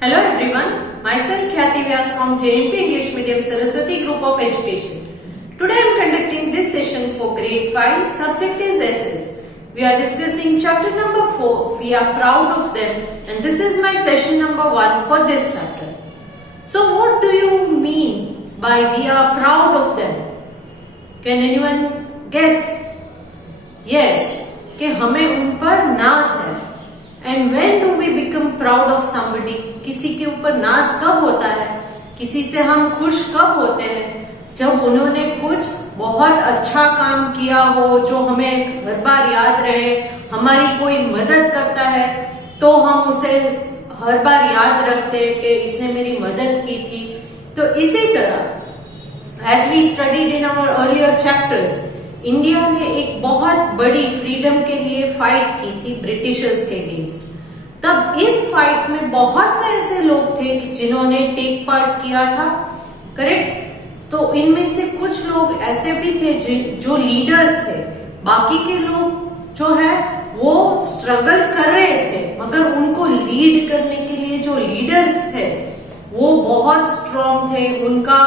Hello everyone, myself Khyati Vyas from JMP English Medium Saraswati Group of Education. Today I am conducting this session for grade 5, subject is essays. We are discussing chapter number 4, we are proud of them, and this is my session number 1 for this chapter. So what do you mean by we are proud of them? Can anyone guess? Yes, कि हमें उन पर नाज है. And when do we become proud of somebody? किसी के ऊपर नाज कब होता है? किसी से हम खुश कब होते हैं? जब उन्होंने कुछ बहुत अच्छा काम किया हो जो हमें हर बार याद रहे, हमारी कोई मदद करता है तो हम उसे हर बार याद रखते हैं कि इसने मेरी मदद की थी. तो इसी तरह as we studied in our earlier chapters, India ने एक बहुत बड़ी फ्रीडम के लिए फाइट की थी ब्रिटिशर्स के अगेंस्ट. तब इस फाइट में बहुत से ऐसे लोग थे जिन्होंने टेक पार्ट किया था, करेक्ट. तो इनमें से कुछ लोग ऐसे भी थे जो लीडर्स थे. बाकी के लोग जो है वो स्ट्रगल कर रहे थे, मगर उनको लीड करने के लिए जो लीडर्स थे वो बहुत स्ट्रॉन्ग थे. उनका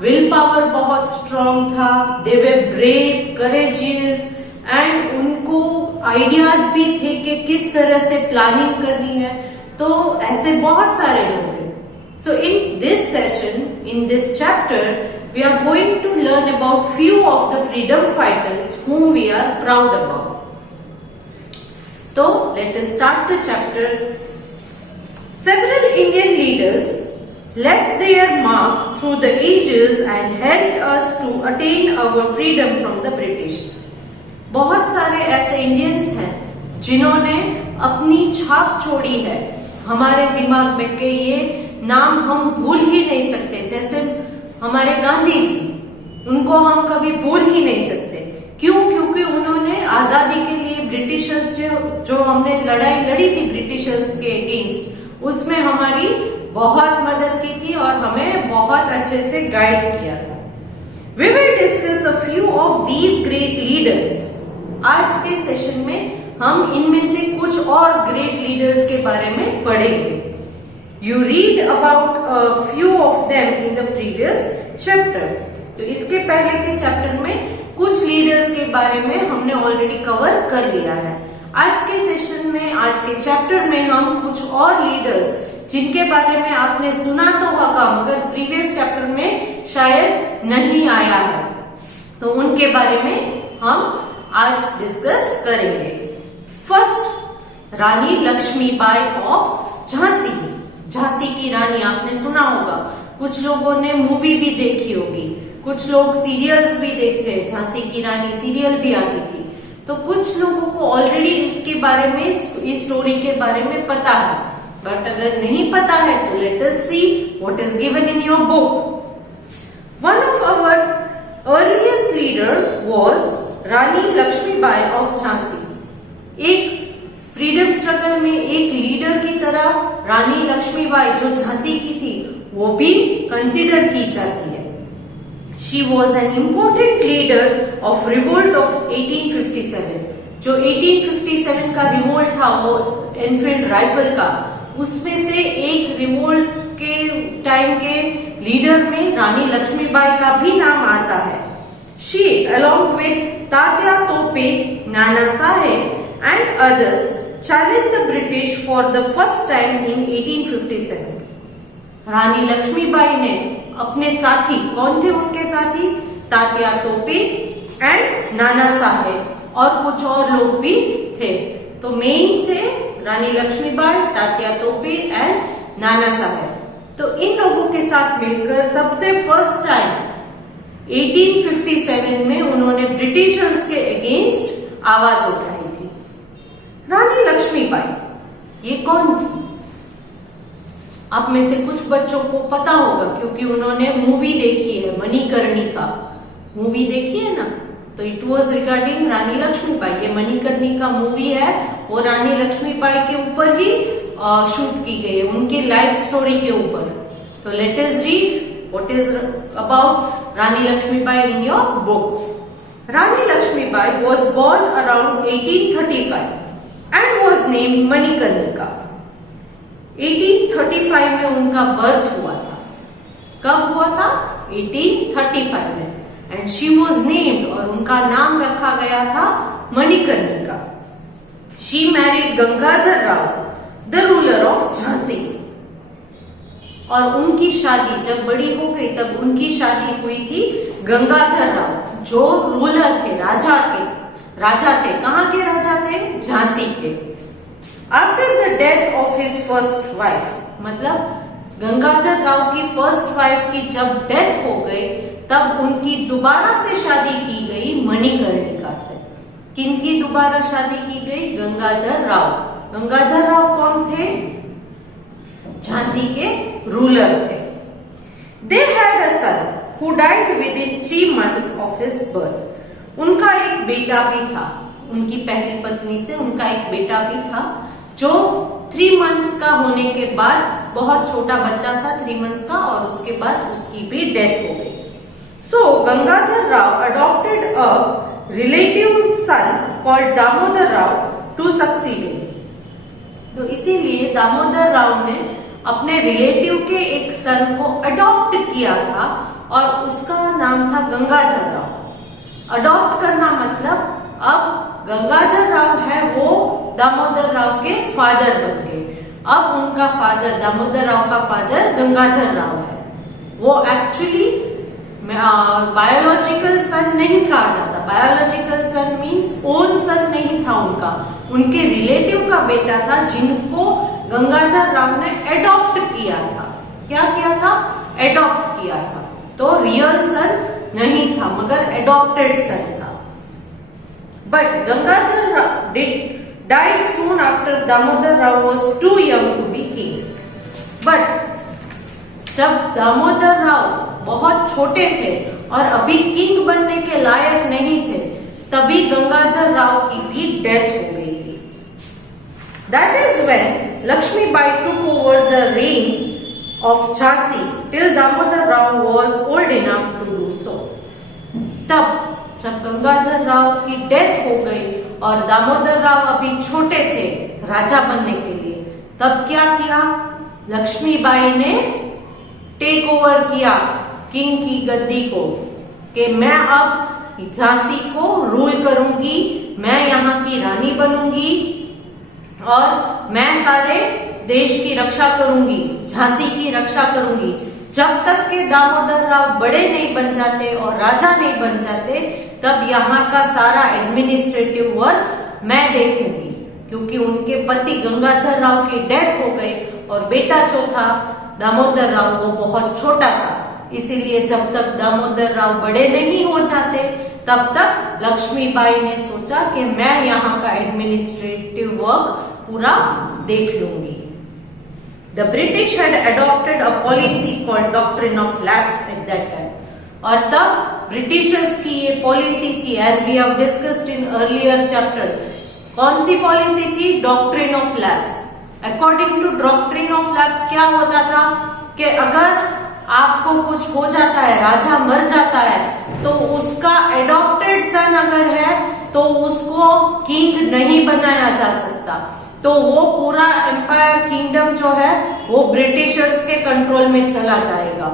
विल पावर बहुत स्ट्रॉन्ग था. दे वे ब्रेव, करेजियस, एंड उनको आइडियाज भी थे कि किस तरह से प्लानिंग करनी है. तो ऐसे बहुत सारे लोग हैं. So in this session, in this chapter, we are going to learn about few of the freedom fighters whom we are proud about. So let us start the chapter. Several Indian leaders left their mark through the ages and helped us to attain our freedom from the British. बहुत सारे ऐसे Indians हैं जिन्होंने अपनी छाप छोड़ी है हमारे दिमाग में कि ये नाम हम भूल ही नहीं सकते. जैसे हमारे गांधी जी, उनको हम कभी भूल ही नहीं सकते. क्यों? क्योंकि उन्होंने आजादी के लिए ब्रिटिशर्स जो हमने लड़ाई लड़ी थी ब्रिटिशर्स के अगेंस्ट, उसमें हमारी बहुत मदद की थी और हमें बहुत अच्छे से गाइड किया था. We will discuss a few of these great leaders. आज के सेशन में हम इनमें से कुछ और ग्रेट लीडर्स के बारे में पढ़ेंगे. You read about a few of them in the previous chapter. तो इसके पहले के चैप्टर में कुछ लीडर्स के बारे में हमने ऑलरेडी कवर कर लिया है. आज के सेशन में, आज के चैप्टर में हम कुछ और लीडर्स जिनके बारे में आपने सुना तो होगा मगर प्रीवियस चैप्टर में शायद नहीं आया है, तो उनके बारे में हम आज डिस्कस करेंगे. First, Rani Lakshmibai of Jhansi. झांसी की रानी आपने सुना होगा. कुछ लोगों ने मूवी भी देखी होगी, कुछ लोग सीरियल्स भी देखते हैं. झांसी की रानी सीरियल भी आती थी. तो कुछ लोगों को ऑलरेडी इसके बारे में, इस स्टोरी के बारे में पता है, बट अगर नहीं पता है तो let us see what is given in your book. One of our earliest leader was Rani Lakshmibai of Jhansi. एक फ्रीडम स्ट्रगल में एक लीडर की तरह रानी लक्ष्मीबाई जो झांसी की थी वो भी कंसिडर की जाती है. She was an important leader of revolt of 1857. जो 1857 का रिवोल्ट था वो एनफील्ड राइफल का, उसमें से एक रिवोल्ट के टाइम के लीडर में रानी लक्ष्मीबाई का भी नाम आता है. She, along with Tatya Tope, Nana Saheb and others, challenged the British for the first time in 1857. रानी लक्ष्मीबाई ने अपने साथी, कौन थे उनके साथी? तात्या तोपे एंड नाना साहेब और कुछ और लोग भी थे. तो मेन थे रानी लक्ष्मीबाई, तात्या तोपे एंड नाना साहेब. तो इन लोगों के साथ मिलकर सबसे फर्स्ट टाइम 1857 में उन्होंने ब्रिटिशर्स के अगेंस्ट आवाज उठाई थी. रानी लक्ष्मीबाई ये कौन थी? आप में से कुछ बच्चों को पता होगा क्योंकि उन्होंने मूवी देखी है, मणिकर्णिका मूवी देखी है ना. तो इट वॉज रिगार्डिंग रानी लक्ष्मीबाई. ये मणिकर्णिका मूवी है, वो रानी लक्ष्मीबाई के ऊपर ही शूट की गई है, उनकी लाइफ स्टोरी के ऊपर. तो let us read what is about Rani Lakshmibai in your book. Rani Lakshmibai was born around 1835 and was named Manikarnika. 1835 में उनका बर्थ हुआ था। कब हुआ था? 1835 में। एंड शी वॉज नेम्ड, और उनका नाम रखा गया था Manikarnika. She married Gangadhar Rao, the ruler of Jhansi. और उनकी शादी जब बड़ी हो गई तब उनकी शादी हुई थी गंगाधर राव, जो रूलर थे, राजा थे। कहाँ के राजा थे? झांसी के। After the death of his first wife, मतलब गंगाधर राव की फर्स्ट वाइफ की जब डेथ हो गई तब उनकी दोबारा से शादी की गई मणिकर्णिका से। किनकी दोबारा शादी की गई? गंगाधर राव। गंगाधर राव कौन थे? झांसी के रूलर थे। They had a son who died within 3 months of his birth. उनका एक बेटा भी था, उनकी पहली पत्नी से उनका एक बेटा भी था जो 3 मंथ्स का होने के बाद, बहुत छोटा बच्चा था 3 मंथ्स का, और उसके बाद उसकी भी डेथ हो गई। So Gangadhar Rao adopted a relative's son called Damodar Rao to succeed him. तो इसीलिए दामोदर राव ने अपने रिलेटिव के एक सन को अडॉप्ट किया था और उसका नाम था गंगाधर राव। अडॉप्ट करना मतलब अब गंगाधर राव है वो दामोदर राव के फादर बन गए। अब उनका फादर, दामोदर राव का फादर गंगाधर राव है। वो एक्चुअली बायोलॉजिकल सन नहीं कहा जाता। बायोलॉजिकल सन मीन्स ओन सन नहीं था उनका, उनके रिलेटिव का बेटा था जिनको गंगाधर राव ने एडॉप्ट किया था। क्या किया था? एडॉप्ट किया था। तो रियल सन नहीं था मगर एडॉप्टेड सन था। But Gangadhar Rao died soon after Damodar Rao was too young to be king. But जब दामोदर राव बहुत छोटे थे और अभी किंग बनने के लायक नहीं थे, तभी गंगाधर राव की भी डेथ हो गई थी। That is when Lakshmibai took over the reign of Jhansi till Damodar Rao was old enough to do so. तब जब गंगाधर राव की डेथ हो गई और दामोदर राव अभी छोटे थे राजा बनने के लिए, तब क्या किया? लक्ष्मीबाई ने टेक ओवर किया किंग की गद्दी को, कि मैं अब झांसी को रूल करूंगी, मैं यहाँ की रानी बनूंगी और मैं सारे देश की रक्षा करूंगी, झांसी की रक्षा करूंगी। जब तक के दामोदर राव बड़े नहीं बन जाते और राजा नहीं बन जाते, तब यहाँ का सारा एडमिनिस्ट्रेटिव वर्क मैं देखूंगी, क्योंकि उनके पति गंगाधर राव की डेथ हो गई और बेटा जो था दामोदर राव वो बहुत छोटा था। इसीलिए जब तक दामोदर राव बड़े नहीं हो जाते तब तक लक्ष्मीबाई ने सोचा कि मैं यहाँ का एडमिनिस्ट्रेटिव वर्क पूरा देख लूंगी। The British had adopted a policy called Doctrine of Lapse at that time. और तब ब्रिटिशर्स की ये पॉलिसी थी, as we have discussed in earlier chapter. कौन सी पॉलिसी थी? Doctrine of lapse. According to doctrine of lapse क्या होता था कि अगर आपको कुछ हो जाता है, राजा मर जाता है, तो उसका एडॉप्टेड सन अगर है तो उसको किंग नहीं बनाया जा सकता, तो वो पूरा एम्पायर किंगडम जो है वो ब्रिटिशर्स के कंट्रोल में चला जाएगा।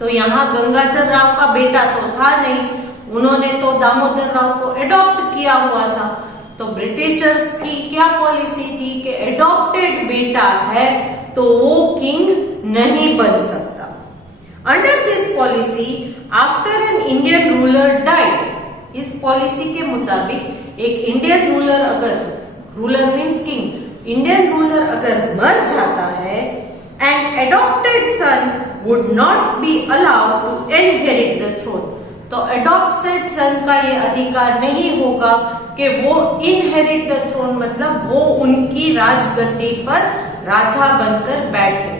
तो यहाँ गंगाधर राव का बेटा तो था नहीं, उन्होंने तो दामोदर राव को एडॉप्ट किया हुआ था। तो ब्रिटिशर्स की क्या पॉलिसी थी कि एडॉप्टेड बेटा है तो वो किंग नहीं बन सकता। Under this policy after an Indian ruler died, इस पॉलिसी के मुताबिक एक इंडियन रूलर अगर, ruler means king, Indian ruler अगर मर जाता है and adopted son would not be allowed to inherit the throne, तो एडॉप्टेड सन का ये अधिकार नहीं होगा कि वो इनहेरिट द थ्रोन, मतलब वो उनकी राजगद्दी पर राजा बनकर बैठे।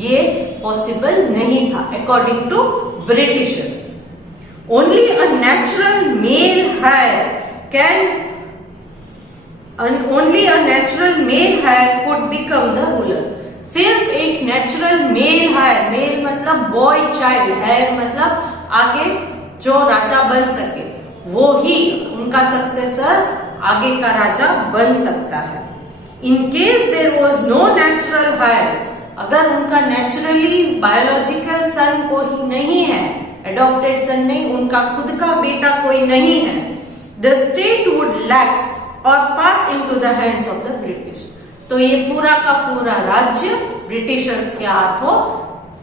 ये पॉसिबल नहीं था according to Britishers. Only a natural male heir can only a natural male hire could become the ruler. सिर्फ एक नेचुरल मेल हायर, मेल मतलब बॉय चाइल्ड, हायर मतलब आगे जो राजा बन सके, वो ही उनका सक्सेसर आगे का राजा बन सकता है। In case there was no natural heirs, अगर उनका नेचुरली बायोलॉजिकल सन कोई नहीं है, एडॉप्टेड सन नहीं, उनका खुद का बेटा कोई नहीं है, द स्टेट वुड लैप्स और पास into the hands of the British. तो ये पूरा का पूरा राज्य ब्रिटिशर्स के हाथों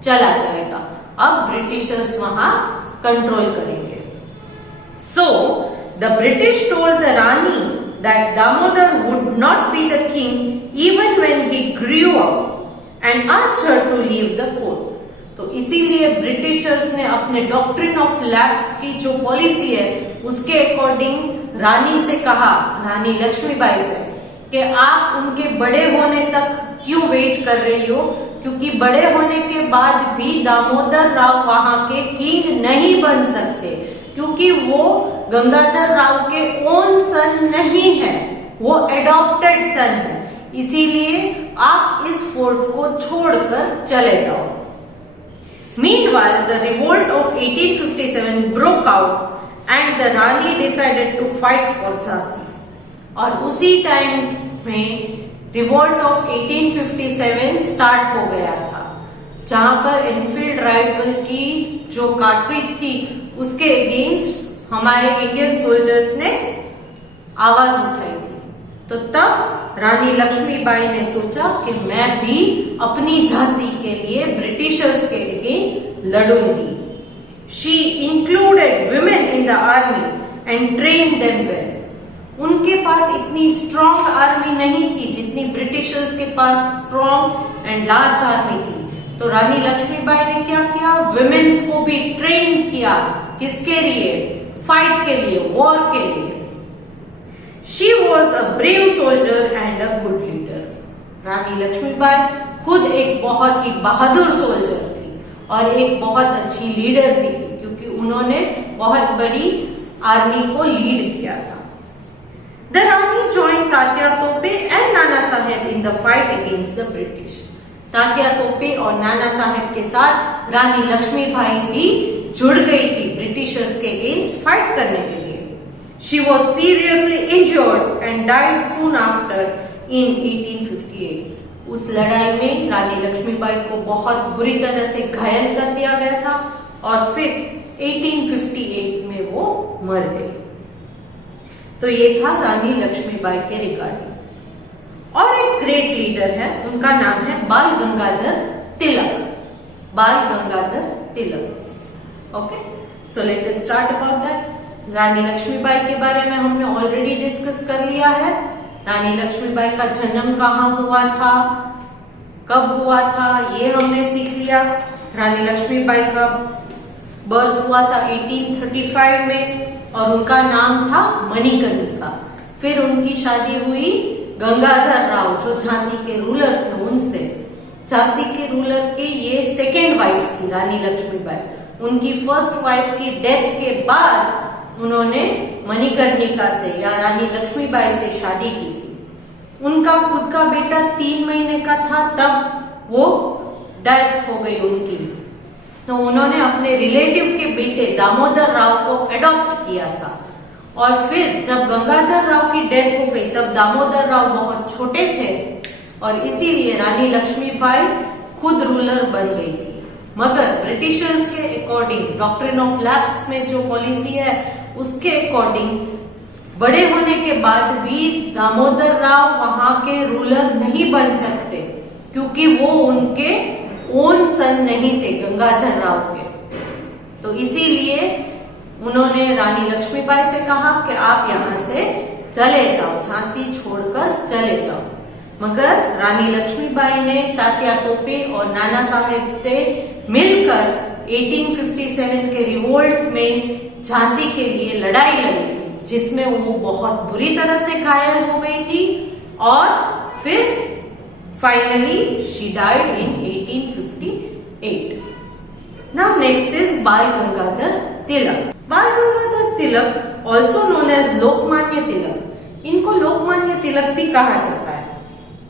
चला जाएगा। अब ब्रिटिशर्स वहां कंट्रोल करेंगे। So the British told the Rani that Damodar would not be the king even when he grew up and asked her to leave the fort. तो इसीलिए ब्रिटिशर्स ने अपने डॉक्ट्रिन ऑफ लैप्स की जो policy है उसके according रानी से कहा, रानी लक्ष्मीबाई से, कि आप उनके बड़े होने तक क्यों वेट कर रही हो, क्योंकि बड़े होने के बाद भी दामोदर राव वहां के किंग नहीं बन सकते, क्योंकि वो गंगाधर राव के ओन सन नहीं है, वो एडॉप्टेड सन है। इसीलिए आप इस फोर्ट को छोड़कर चले जाओ। Meanwhile, the revolt of 1857 broke out and the Rani decided to fight for Jhansi. और उसी टाइम में रिवोल्ट ऑफ 1857 स्टार्ट हो गया था, जहां पर एनफील्ड राइफल की जो कार्ट्रिज थी उसके अगेंस्ट हमारे इंडियन सोल्जर्स ने आवाज उठाई थी। तो तब रानी लक्ष्मीबाई ने सोचा कि मैं भी अपनी झांसी के लिए ब्रिटिशर्स के अगेंस्ट लड़ूंगी। She included women in the army and train them well. उनके पास इतनी स्ट्रॉन्ग आर्मी नहीं थी जितनी ब्रिटिशर्स के पास स्ट्रॉन्ग एंड लार्ज आर्मी थी। तो रानी लक्ष्मीबाई ने क्या किया, विमेन्स को भी ट्रेन किया। किसके लिए? फाइट के लिए, वॉर के लिए। She was a brave soldier and a good leader. Rani Lakshmibai खुद एक बहुत ही बहादुर सोल्जर थी और एक बहुत अच्छी लीडर भी थी, क्योंकि उन्होंने बहुत बड़ी आर्मी को लीड किया था। The Rani joined तात्या तोपे and Nana Saheb in the fight against the British. Tatya तोपे और नाना साहेब के साथ रानी लक्ष्मीबाई भी जुड़ गई थी ब्रिटिशर्स के अगेंस्ट फाइट करने के लिए। She was seriously injured and died soon after in 1858. उस लड़ाई में रानी लक्ष्मीबाई को बहुत बुरी तरह से घायल कर दिया गया था और फिर 1858 में वो मर गई। तो ये था रानी लक्ष्मीबाई के रिगार्डिंग। और एक ग्रेट लीडर है, उनका नाम है बाल Gangadhar Tilak. Bal Gangadhar Tilak. Okay, so let us start about that. Rani Lakshmibai के बारे में हमने ऑलरेडी डिस्कस कर लिया है। रानी लक्ष्मीबाई का जन्म कहाँ हुआ था, कब हुआ था, ये हमने सीख लिया। रानी लक्ष्मीबाई का बर्थ हुआ था 1835 में और उनका नाम था मणिकर्णिका। फिर उनकी शादी हुई गंगाधर राव जो झांसी के रूलर थे उनसे। झांसी के रूलर के ये सेकेंड वाइफ थी रानी लक्ष्मीबाई। उनकी फर्स्ट वाइफ की डेथ के बाद उन्होंने मणिकर्णिका से या रानी लक्ष्मीबाई से शादी की थी। उनका खुद का बेटा 3 महीने का था तब वो डेथ हो गई उनकी। तो उन्होंने अपने रिलेटिव के बेटे दामोदर राव को एडॉप्ट किया था और फिर जब गंगाधर राव की डेथ हो गई तब दामोदर राव बहुत छोटे थे और इसीलिए रानी लक्ष्मीबाई खुद रूलर बन गई थी। मगर ब्रिटिशर्स के अकॉर्डिंग, डॉक्ट्रिन ऑफ लैप्स में जो पॉलिसी है उसके अकॉर्डिंग बड़े होने के बाद भी दामोदर राव वहां के रूलर नहीं बन सकते, क्योंकि वो उनके ओन सन नहीं थे गंगाधर राव के। तो इसीलिए उन्होंने रानी लक्ष्मीबाई से कहा कि आप यहाँ से चले जाओ, झांसी छोड़कर चले जाओ। मगर रानी लक्ष्मीबाई ने तात्या तोपे और नाना साहेब से मिलकर 1857 के रिवोल्ट में झांसी के लिए लड़ाई लड़ी थी, जिसमें वो बहुत बुरी तरह से घायल हो गई थी और फिर finally she died in 1858. Now next is Bal Gangadhar Tilak. Bal Gangadhar Tilak, also known as Lokmanya Tilak, इनको लोकमान्य तिलक भी कहा जाता है,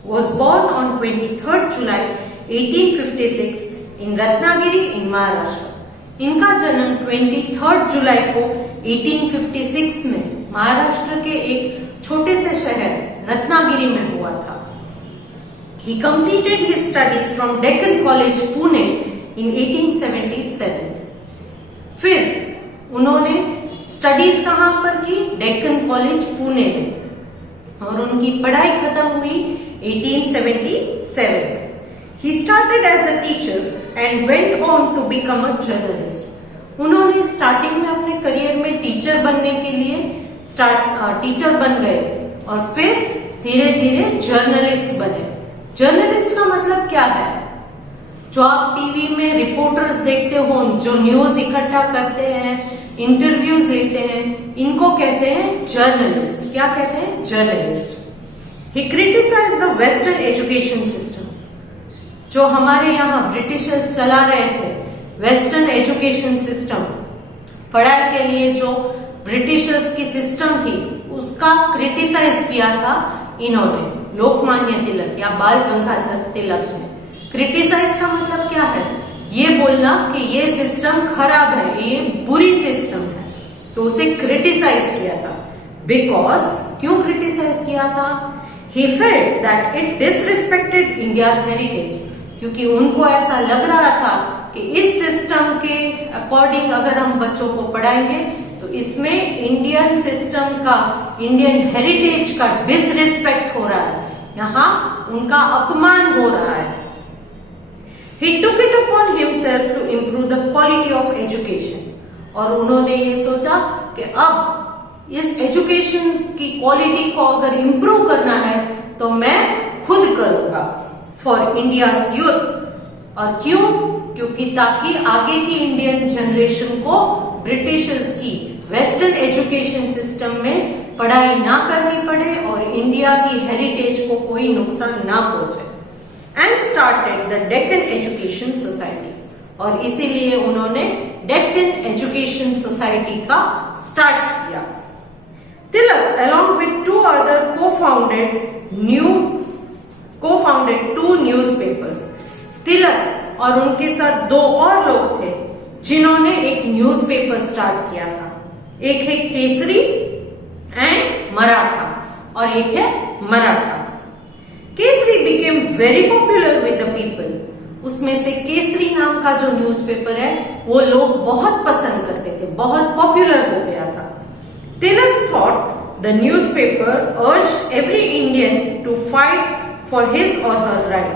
was born on 23rd July 1856 in Ratnagiri in Maharashtra. इनका जन्म 23rd जुलाई को 1856 में महाराष्ट्र के एक छोटे से शहर रत्नागिरी में हुआ था। He completed his studies from Deccan College, Pune in 1877. फिर उन्होंने स्टडीज कहां पर की? डेक्कन कॉलेज पुणे में, और उनकी पढ़ाई खत्म हुई 1877 में. He started as a teacher and went on to become a journalist. उन्होंने स्टार्टिंग में अपने करियर में टीचर बनने के लिए टीचर बन गए और फिर धीरे धीरे जर्नलिस्ट बने. जर्नलिस्ट का मतलब क्या है? जो आप टीवी में रिपोर्टर्स देखते हो, जो न्यूज इकट्ठा करते हैं, इंटरव्यूज लेते हैं, इनको कहते हैं जर्नलिस्ट. क्या कहते हैं? Journalist. He criticised the western education system. जो हमारे यहाँ ब्रिटिशर्स चला रहे थे, वेस्टर्न एजुकेशन सिस्टम, पढ़ाई के लिए जो ब्रिटिशर्स की सिस्टम थी, उसका क्रिटिसाइज किया था इन्होंने, लोकमान्य तिलक या बाल गंगाधर तिलक ने. क्रिटिसाइज का मतलब क्या है? ये बोलना कि ये सिस्टम खराब है, ये बुरी सिस्टम है, तो उसे क्रिटिसाइज किया था. बिकॉज, क्यों क्रिटिसाइज किया था? He felt that it disrespected India's heritage. क्योंकि उनको ऐसा लग रहा था कि इस सिस्टम के अकॉर्डिंग अगर हम बच्चों को पढ़ाएंगे तो इसमें इंडियन सिस्टम का, इंडियन हेरिटेज का डिसरिस्पेक्ट हो रहा है, यहाँ उनका अपमान हो रहा है. He took it upon himself to improve the quality of education. और उन्होंने ये सोचा कि अब इस एजुकेशन की क्वालिटी को अगर इम्प्रूव करना है तो मैं खुद करूंगा फॉर इंडियाज यूथ. और क्यों? क्योंकि ताकि आगे की इंडियन जनरेशन को ब्रिटिशर्स की वेस्टर्न एजुकेशन सिस्टम में पढ़ाई ना करनी पड़े और इंडिया की हेरिटेज को कोई नुकसान ना पहुंचे. And started the Deccan education society. और इसीलिए उन्होंने डेक्कन एजुकेशन सोसाइटी का स्टार्ट किया. तिलक along with two other co-founded two newspapers. तिलक और उनके साथ दो और लोग थे जिन्होंने एक न्यूज़पेपर स्टार्ट किया था. एक है केसरी एंड मराठा और एक है Maratha. Kesari became very popular with the people. उसमें से केसरी नाम का जो न्यूज़पेपर है वो लोग बहुत पसंद करते थे, बहुत पॉपुलर हो गया था. तिलक thought the newspaper urged every Indian to fight for his or her right.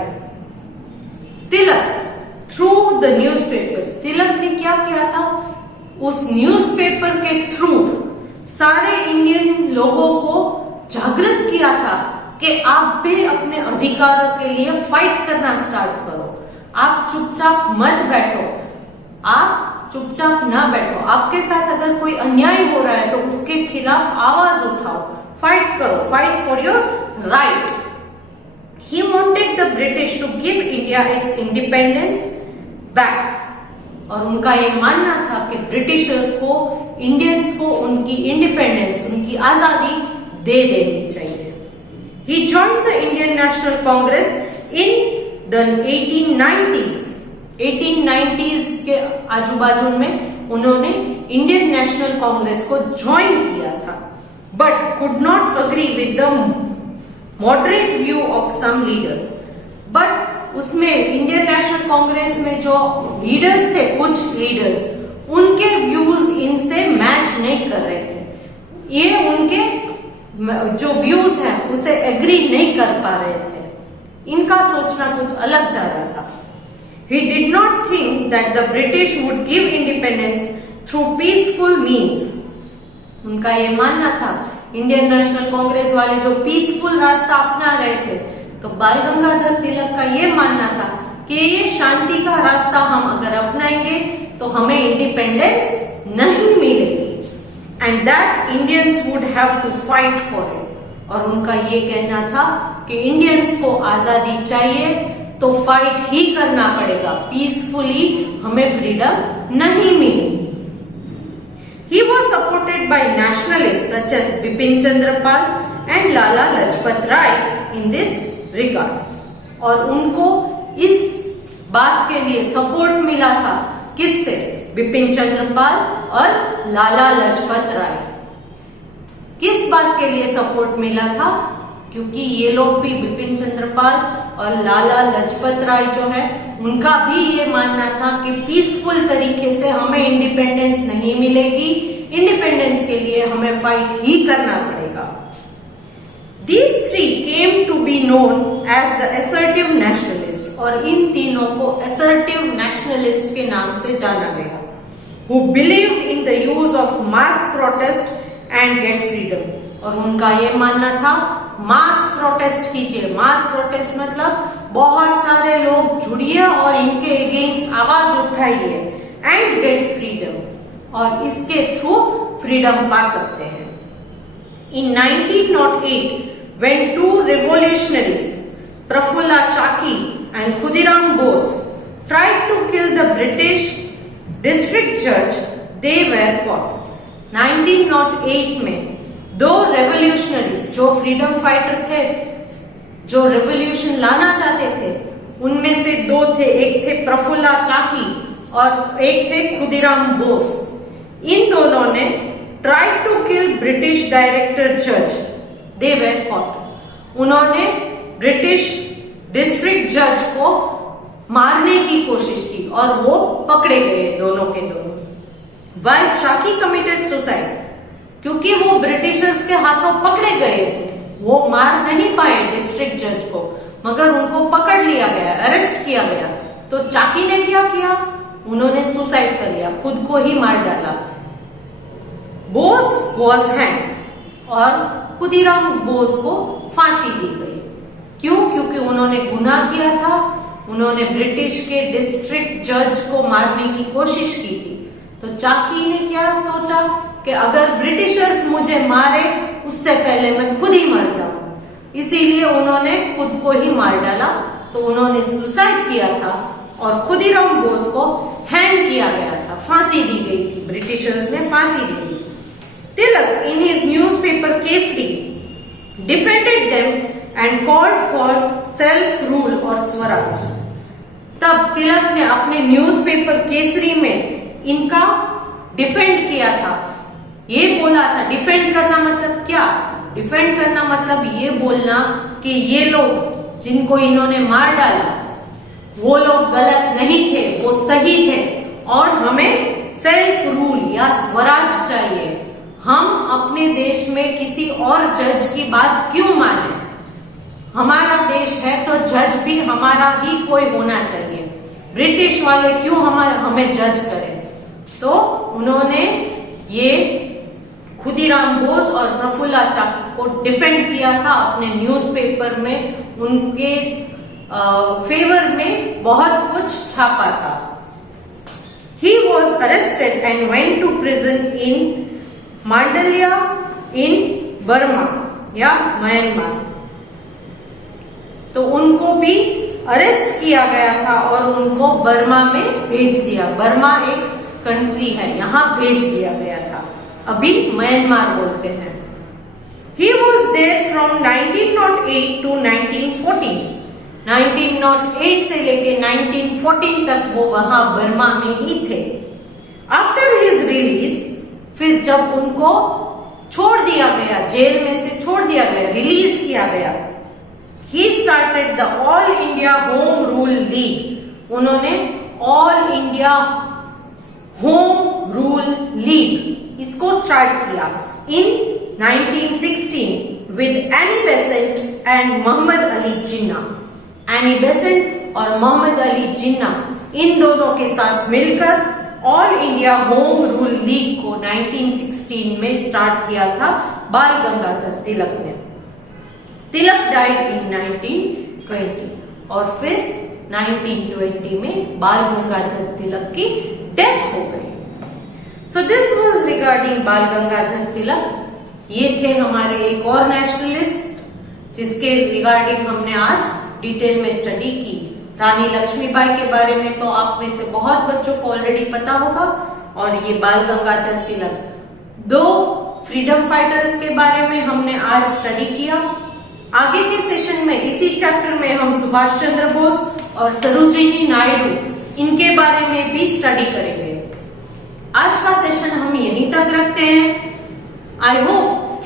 Tilak through the newspaper, Tilak ने क्या किया था? उस न्यूज़पेपर के थ्रू सारे इंडियन लोगों को जागृत किया था कि आप भी अपने अधिकारों के लिए फाइट करना स्टार्ट करो. आप चुपचाप मत बैठो, आप चुपचाप ना बैठो. आपके साथ अगर कोई अन्याय हो रहा है तो उसके खिलाफ आवाज उठाओ, फाइट करो, fight for your right. He wanted the British to give India its independence back. और उनका ये मानना था कि ब्रिटिशर्स को, इंडियंस को उनकी इंडिपेंडेंस, उनकी आजादी दे देनी चाहिए. He joined the Indian National Congress in the 1890s. 1890s के आजू बाजू में उन्होंने इंडियन नेशनल कांग्रेस को ज्वाइन किया था, but could not agree with the moderate view of some leaders. But उसमें इंडियन नेशनल कांग्रेस में जो लीडर्स थे, कुछ लीडर्स, उनके व्यूज इनसे मैच नहीं कर रहे थे. ये उनके जो व्यूज हैं उसे एग्री नहीं कर पा रहे थे. इनका सोचना कुछ अलग जा रहा था. He did not think that the British would give independence through peaceful means. उनका ये मानना था, इंडियन नेशनल कांग्रेस वाले जो पीसफुल रास्ता अपना रहे थे, तो बाल गंगाधर तिलक का ये मानना था कि ये शांति का रास्ता हम अगर अपनाएंगे तो हमें इंडिपेंडेंस नहीं मिलेगी, and that Indians would have to fight for it. और उनका ये कहना था कि इंडियंस को आजादी चाहिए तो फाइट ही करना पड़ेगा, पीसफुली हमें फ्रीडम नहीं मिलेगी. He was supported by nationalists such as Bipin Chandra Pal and Lala Lajpat Rai in this regard. और उनको इस बात के लिए सपोर्ट मिला था, किससे? बिपिन चंद्र पाल और लाला लजपत राय. किस बात के लिए सपोर्ट मिला था? क्योंकि ये लोग भी, बिपिन चंद्र पाल और लाला लाजपत राय जो है उनका भी ये मानना था कि पीसफुल तरीके से हमें इंडिपेंडेंस नहीं मिलेगी, इंडिपेंडेंस के लिए हमें फाइट ही करना पड़ेगा। These three came to be known as the assertive nationalists, और इन तीनों को assertive nationalist के नाम से जाना गया, who believed in the use of mass protest and get freedom। और उनका ये मानना था मास प्रोटेस्ट कीजिए, मास प्रोटेस्ट मतलब बहुत सारे लोग जुड़िए और इनके अगेंस्ट आवाज उठाइए, एंड गेट फ्रीडम, और इसके थ्रू फ्रीडम पा सकते हैं। In 1908, when two revolutionaries, Prafulla Chaki and Khudiram Bose, tried to kill the British district judge, they were caught। 1908 में दो रेवोल्यूशनरीज जो फ्रीडम फाइटर थे, जो रेवोल्यूशन लाना चाहते थे, उनमें से दो थे, एक थे प्रफुल्ला चाकी और एक थे खुदीराम बोस। इन दोनों ने try to kill British director जज, दे वर कॉट। उन्होंने ब्रिटिश डिस्ट्रिक्ट जज को मारने की कोशिश की और वो पकड़े गए दोनों के दोनों। वाइल चाकी कमिटेड सुसाइड, क्योंकि वो ब्रिटिशर्स के हाथों पकड़े गए थे, वो मार नहीं पाए डिस्ट्रिक्ट जज को, मगर उनको पकड़ लिया गया, अरेस्ट किया गया। तो चाकी ने क्या किया, उन्होंने सुसाइड कर लिया, खुद को ही मार डाला। बोस वॉज हैंग, और खुदीराम बोस को फांसी दी गई। क्यों? क्योंकि उन्होंने गुनाह किया था, उन्होंने ब्रिटिश के डिस्ट्रिक्ट जज को मारने की कोशिश की थी। तो चाकी ने क्या सोचा कि अगर ब्रिटिशर्स मुझे मारे उससे पहले मैं खुद ही मर जाऊं, इसीलिए उन्होंने खुद को ही मार डाला। तो उन्होंने सुसाइड किया था और खुदीराम बोस को हैंग किया गया था, फांसी दी गई थी, ब्रिटिशर्स ने फांसी दी थी। Tilak in his newspaper Kesari defended them and called for self rule और स्वराज। तब तिलक ने अपने न्यूज़पेपर केसरी में इनका डिफेंड किया था, ये बोला था। डिफेंड करना मतलब क्या? डिफेंड करना मतलब ये बोलना कि ये लोग जिनको इन्होंने मार डाला वो लोग गलत नहीं थे, वो सही थे, और हमें सेल्फ रूल या स्वराज चाहिए। हम अपने देश में किसी और जज की बात क्यों माने? हमारा देश है तो जज भी हमारा ही कोई होना चाहिए, ब्रिटिश वाले क्यों हमें जज करें? तो उन्होंने ये खुदीराम बोस और प्रफुल्ला चाकी को डिफेंड किया था अपने न्यूज़पेपर में, उनके फेवर में बहुत कुछ छापा था। He was arrested and went to prison in Mandalia in Burma या म्यांमार। तो उनको भी अरेस्ट किया गया था और उनको बर्मा में भेज दिया। बर्मा एक कंट्री है, यहाँ भेज दिया गया था, अभी म्यांमार बोलते हैं। He was there from 1908 to 1914। 1908 से लेके 1914 तक वो वहां बर्मा में ही थे। After his release, फिर जब उनको छोड़ दिया गया, जेल में से छोड़ दिया गया, रिलीज किया गया, he started the All India Home Rule League। उन्होंने All India Home Rule League इसको स्टार्ट किया in 1916 with Annie Besant and Mohammad Ali Jinnah. Annie Besant और मोहम्मद अली जिन्ना इन दोनों के साथ मिलकर All India Home Rule League को 1916 में स्टार्ट किया था बाल गंगाधर तिलक ने। तिलक डाइड इन 1920 और फिर 1920 में बाल गंगाधर तिलक की डेथ हो गई। सो दिस वाज रिगार्डिंग बाल गंगाधर तिलक। ये थे हमारे एक और नेशनलिस्ट जिसके रिगार्डिंग हमने आज डिटेल में स्टडी की। रानी लक्ष्मीबाई के बारे में तो आप में से बहुत बच्चों को ऑलरेडी पता होगा, और ये बाल गंगाधर तिलक, दो फ्रीडम फाइटर्स के बारे में हमने आज स्टडी किया। आगे के सेशन में इसी चैप्टर में हम सुभाष चंद्र बोस और सरोजिनी नायडू इनके बारे में भी स्टडी करेंगे। आज का सेशन हम यहीं तक रखते हैं। आई होप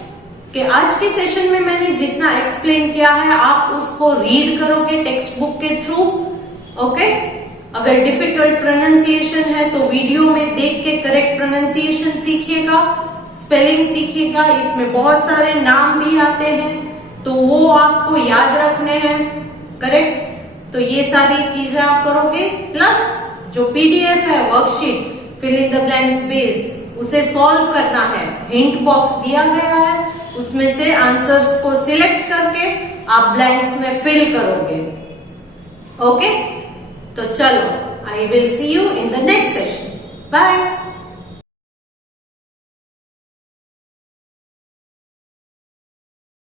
कि आज के सेशन में मैंने जितना एक्सप्लेन किया है आप उसको रीड करोगे टेक्स्ट बुक के थ्रू। ओके, अगर डिफिकल्ट प्रोनाउंसिएशन है तो वीडियो में देख के करेक्ट प्रोनाउंसिएशन सीखिएगा, स्पेलिंग सीखिएगा। इसमें बहुत सारे नाम भी आते हैं तो वो आपको याद रखने हैं, करेक्ट। तो ये सारी चीजें आप करोगे, प्लस जो पीडीएफ है worksheet fill in the blanks base, उसे सॉल्व करना है। हिंट बॉक्स दिया गया है, उसमें से आंसर्स को सिलेक्ट करके आप ब्लैंक्स में फिल करोगे। ओके, तो चलो, I will see you in the next session. Bye.